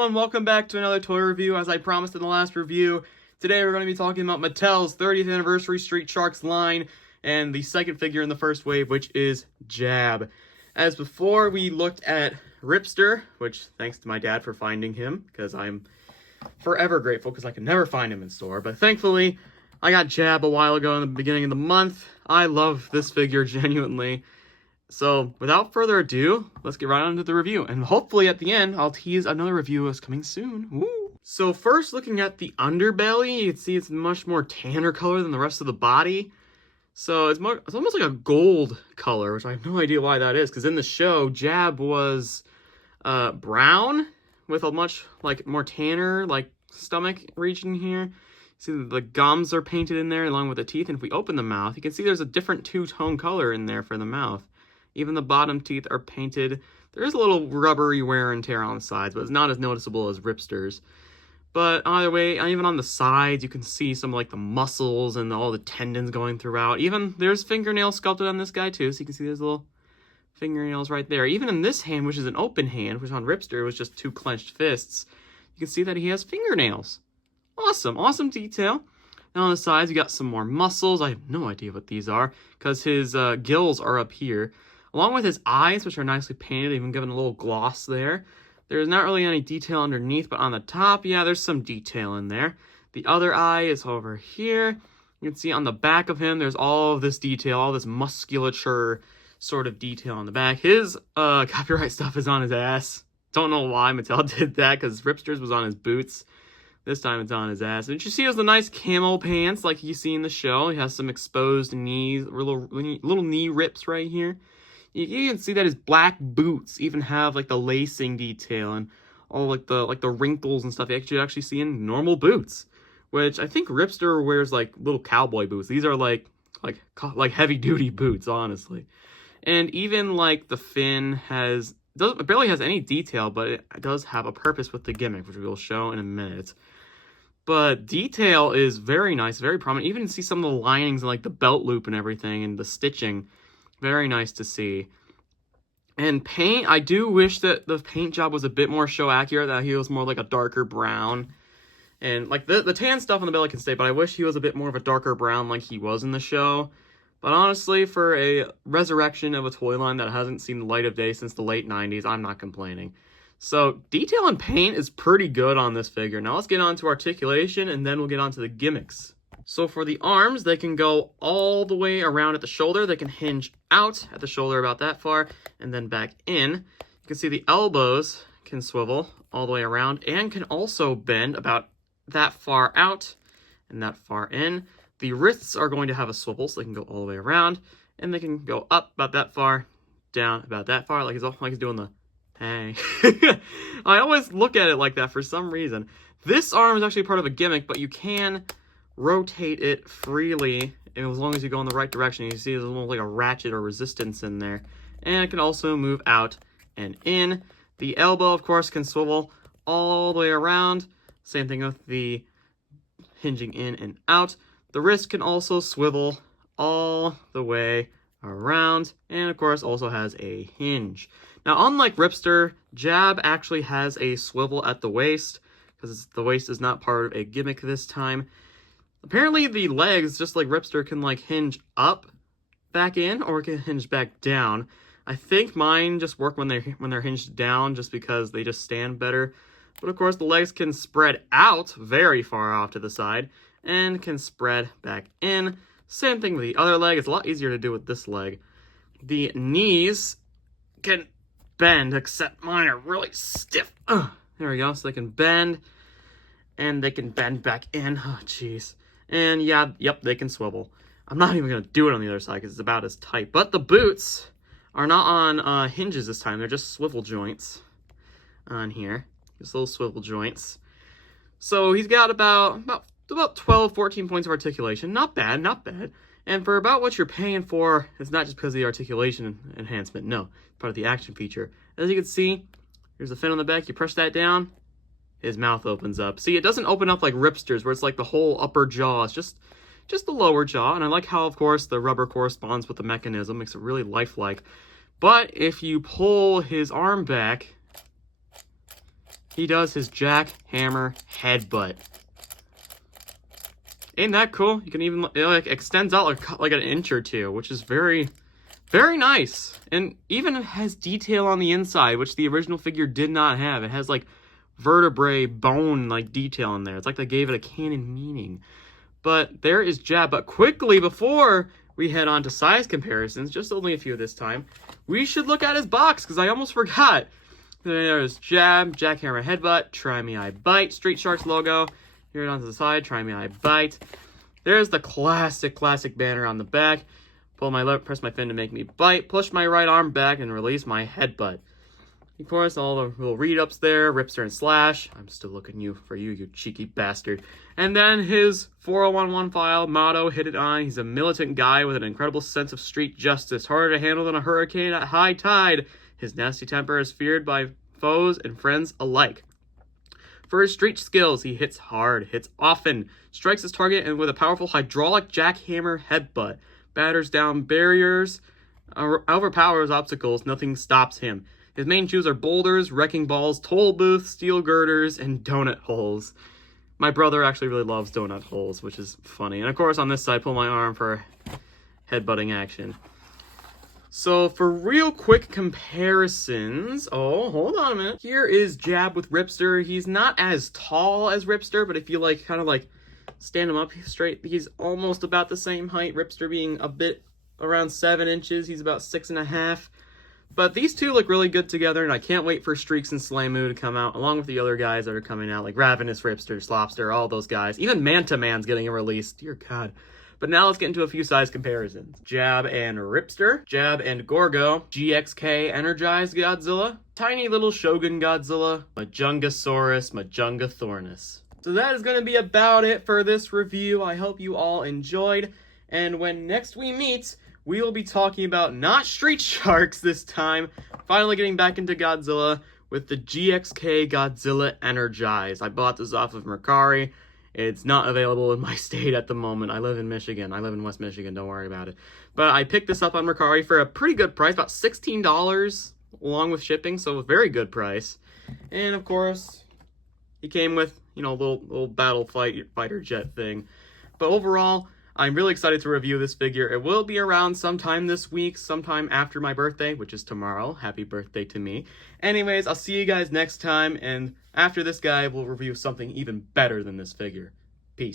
everyone, welcome back to another toy review. As I promised in the last review, today we're going to be talking about Mattel's 30th anniversary Street Sharks line and the second figure in the first wave, which is Jab. As before, we looked at Ripster, which thanks to my dad for finding him, because I'm forever grateful because I could never find him in store. But thankfully, I got Jab a while ago in the beginning of the month. I love this figure genuinely. So, without further ado, let's get right on to the review. And hopefully at the end, I'll tease another review is coming soon. Woo! So first, looking at the underbelly, you can see it's much more tanner color than the rest of the body. So it's almost like a gold color, which I have no idea why that is. Because in the show, Jab was brown with a much more tanner stomach region here. See the gums are painted in there along with the teeth. And if we open the mouth, you can see there's a different two-tone color in there for the mouth. Even the bottom teeth are painted. There is a little rubbery wear and tear on the sides, but it's not as noticeable as Ripster's. But either way, even on the sides, you can see some the muscles and all the tendons going throughout. Even there's fingernails sculpted on this guy too, so you can see there's little fingernails right there. Even in this hand, which is an open hand, which on Ripster was just two clenched fists, you can see that he has fingernails. Awesome, awesome detail. Now on the sides, you got some more muscles. I have no idea what these are, because his gills are up here. Along with his eyes, which are nicely painted, even given a little gloss there. There's not really any detail underneath, but on the top, yeah, there's some detail in there. The other eye is over here. You can see on the back of him, there's all of this detail, all this musculature sort of detail on the back. His copyright stuff is on his ass. Don't know why Mattel did that, because Ripster's was on his boots. This time it's on his ass. And you see he has the nice camo pants like you see in the show. He has some exposed knees, little knee rips right here. You can see that his black boots even have the lacing detail and all the wrinkles and stuff you actually see in normal boots, which I think Ripster wears little cowboy boots. These are like heavy duty boots, honestly. And even the fin barely has any detail, but it does have a purpose with the gimmick, which we will show in a minute. But detail is very nice, very prominent. Even see some of the linings and the belt loop and everything and the stitching. Very nice to see. And paint, I do wish that the paint job was a bit more show accurate, that he was more a darker brown. And the tan stuff on the belly can stay, but I wish he was a bit more of a darker brown like he was in the show. But honestly, for a resurrection of a toy line that hasn't seen the light of day since the late 90s, I'm not complaining. So detail and paint is pretty good on this figure. Now let's get on to articulation, and then we'll get on to the gimmicks. So for the arms, they can go all the way around at the shoulder. They can hinge out at the shoulder about that far and then back in. You can see the elbows can swivel all the way around and can also bend about that far out and that far in. The wrists are going to have a swivel, so they can go all the way around, and they can go up about that far, down about that far, like he's doing the hey. I always look at it like that for some reason. This arm is actually part of a gimmick, but you can rotate it freely, and as long as you go in the right direction. You see there's almost a ratchet or resistance in there, and it can also move out and in. The elbow, of course, can swivel all the way around. Same thing with the hinging in and out. The wrist can also swivel all the way around, and of course also has a hinge. Now, unlike Ripster, Jab actually has a swivel at the waist, because the waist is not part of a gimmick this time. Apparently the legs, just like Ripster, can hinge up back in, or it can hinge back down. I think mine just work when they're hinged down, just because they just stand better. But of course the legs can spread out very far off to the side and can spread back in. Same thing with the other leg. It's a lot easier to do with this leg. The knees can bend, except mine are really stiff. There we go. So they can bend, and they can bend back in. Oh, jeez. And yeah, yep, they can swivel. I'm not even going to do it on the other side because it's about as tight. But the boots are not on hinges this time. They're just swivel joints on here. Just little swivel joints. So he's got about 12, 14 points of articulation. Not bad, not bad. And for about what you're paying for, it's not just because of the articulation enhancement. No, part of the action feature. As you can see, here's the fin on the back. You press that down, his mouth opens up. See, it doesn't open up like Ripster's, where it's the whole upper jaw. It's just the lower jaw. And I like how, of course, the rubber corresponds with the mechanism. Makes it really lifelike. But if you pull his arm back, he does his jackhammer headbutt. Ain't that cool? You can even, it like extends out like an inch or two, which is very, very nice. And even it has detail on the inside, which the original figure did not have. It has like vertebrae, bone like detail in there. It's like they gave it a canon meaning. But there is Jab. But quickly, before we head on to size comparisons, just only a few this time, we should look at his box, because I almost forgot. There's Jab, jackhammer headbutt, try me I bite, Street Sharks logo. Here it on to the side, try me I bite. There's the classic banner on the back. Pull my left, press my fin to make me bite, push my right arm back and release my headbutt. Of course, all the little read-ups there, Ripster and Slash. I'm still looking for you, you cheeky bastard. And then his 4011 file, motto, hit it on. He's a militant guy with an incredible sense of street justice, harder to handle than a hurricane at high tide. His nasty temper is feared by foes and friends alike. For his street skills, he hits hard, hits often, strikes his target, and with a powerful hydraulic jackhammer headbutt, batters down barriers, overpowers obstacles, nothing stops him. His main chews are boulders, wrecking balls, toll booths, steel girders, and donut holes. My brother actually really loves donut holes, which is funny. And of course, on this side, pull my arm for headbutting action. So for real quick comparisons, oh, hold on a minute. Here is Jab with Ripster. He's not as tall as Ripster, but if you like, kind of like stand him up straight, he's almost about the same height. Ripster being a bit around 7 inches. He's about 6.5. But these two look really good together, and I can't wait for Streaks and Slamu to come out, along with the other guys that are coming out, like Ravenous, Ripster, Slopster, all those guys. Even Manta Man's getting a release. Dear God. But now let's get into a few size comparisons. Jab and Ripster, Jab and Gorgo, GXK Energized Godzilla, tiny little Shogun Godzilla, Majungasaurus, Majungathornus. So that is going to be about it for this review. I hope you all enjoyed, and when next we meet, we will be talking about not Street Sharks this time, finally getting back into Godzilla with the GXK Godzilla Energized. I bought this off of Mercari. It's not available in my state at the moment. I live in Michigan. I live in West Michigan. Don't worry about it. But I picked this up on Mercari for a pretty good price, about $16 along with shipping, so a very good price. And of course, he came with, you know, a little battle fighter jet thing. But overall, I'm really excited to review this figure. It will be around sometime this week, sometime after my birthday, which is tomorrow. Happy birthday to me. Anyways, I'll see you guys next time, and after this guy, we'll review something even better than this figure.